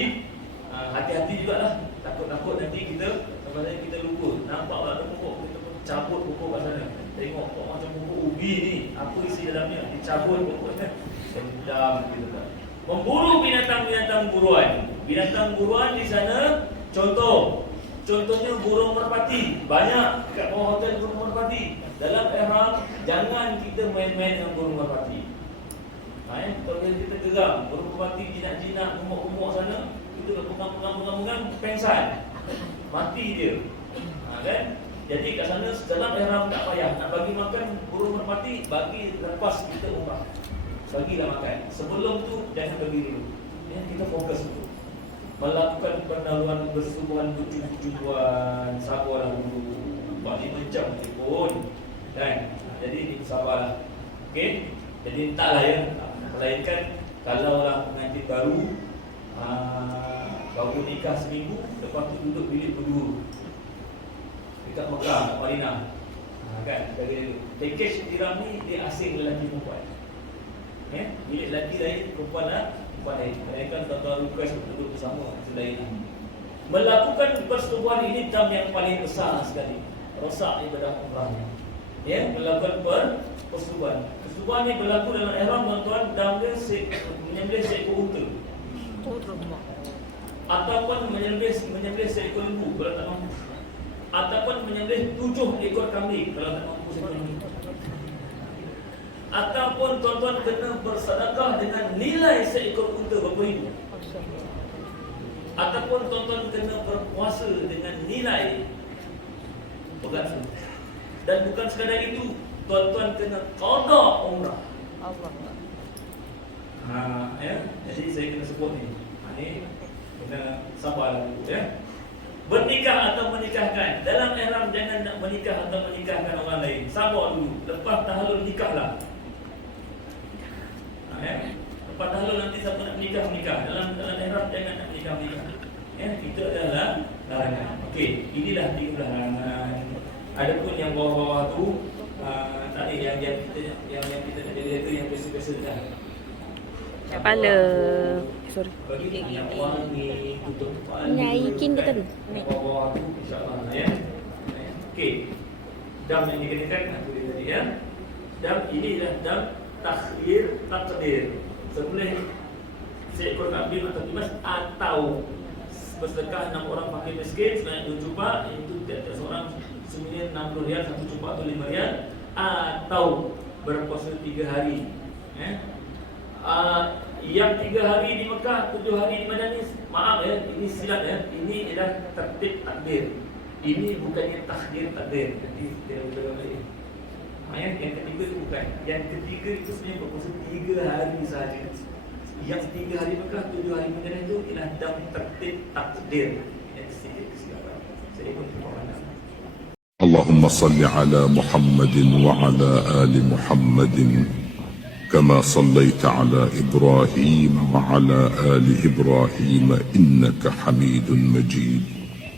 hati-hati jugalah. Takut-takut nanti kita sebenarnya kita lupa. Nampak ada pokok, kita cabut pokok kat sana. Tengok kok macam pokok ubi ni, apa isi dalamnya? Dicabut pokoknya. Dendam gitu kan. Memburu binatang-binatang buruan. Binatang buruan di sana contohnya burung merpati. Banyak dekat bawah hotel burung merpati. Dalam ihram jangan kita main-main dengan burung merpati. Kalau kita geram burung merpati jinak-jinak gemuk-gemuk sana, kita pegang pengsan. Mati dia. Kan? Jadi kat sana dalam ihram tak payah nak bagi makan burung merpati, bagi lepas kita umrah. Bagilah makan. Sebelum tu jangan bagi dulu. Ya, kita fokus dulu. Melakukan pendahuluan bersetubuhan, berjumpa-jumpuan, sabarlah dulu. 4-5 jam pun. Kan? Jadi sabarlah. Okey? Jadi taklah ya. Melainkan kalau orang pengantin baru baru nikah seminggu, lepas tu duduk bilik berdua dekat Mekah, kat Madinah. Kan? Dari package ihram ni dia asing lelaki perempuan. Bilik lelaki lain, perempuan lain. Mereka tuan-tuan request untuk duduk bersama, selain lah. Melakukan persetubuhan ini term yang paling besar sekali. Rosak ibadah umrahnya. Ya, melakukan persetubuhan. Persetubuhan ini berlaku dalam ihram tuan-tuan dan dia menyembelih seekor unta. Ataupun menyembelih seekor lembu kalau tak mampu. Ataupun menyembelih 7 ekor kambing kalau tak mampu seekor lembu. Ataupun tuan-tuan kena bersedekah dengan nilai seekor unta berapa ribu. Ataupun tuan-tuan kena berpuasa dengan nilai pegat. Dan bukan sekadar itu, tuan-tuan kena qada umrah. Ya. Jadi saya kena sebut ni. Ni kena sabarlah dulu ya. Bernikah atau menikahkan. Dalam ihram jangan nak menikah atau menikahkan orang lain. Sabar dulu. Lepas tahallul nikahlah. Lepas tahallul nanti siapa nak menikah. Dalam ihram jangan nak menikah. Ya, itu adalah larangan. Okey, inilah 13 larangan. Adapun yang bawah-bawah tu tadi yang kita nak jadi itu yang biasa-biasa dah. Kepala. Sorry. Bagi yang wangi, tutup kepala. Naikin betul. Bawah-bawah tu insya-Allah ya. Okey. Dam yang dikenakan aku tadi ya. Dam ini adalah dam takhir takdir. Sembelih seekor kambing atau timas atau bersedekah 6 orang fakir miskin sebanyak 2 cupak, itu tiap-tiap seorang seminit 60 riyal, 1 cupak atau 5 riyal, atau berpuasa 3 hari. Yang 3 hari di Mekah, 7 hari di Madinah, maaf ya, ini silap ya. Ini adalah tertib takdir. Ini bukannya takdir takdir. Jadi dia berbalik. Yang ketiga itu bukan. Yang ketiga itu sebenarnya berpuasa 3 hari sahaja. Yang 3 hari Mekah, 7 hari Madinah itu ialah dam tertib takdir. Ini sedikit kesilapan. Saya pun berpaham. اللهم صل على محمد وعلى آل محمد كما صليت على إبراهيم وعلى آل إبراهيم إنك حميد مجيد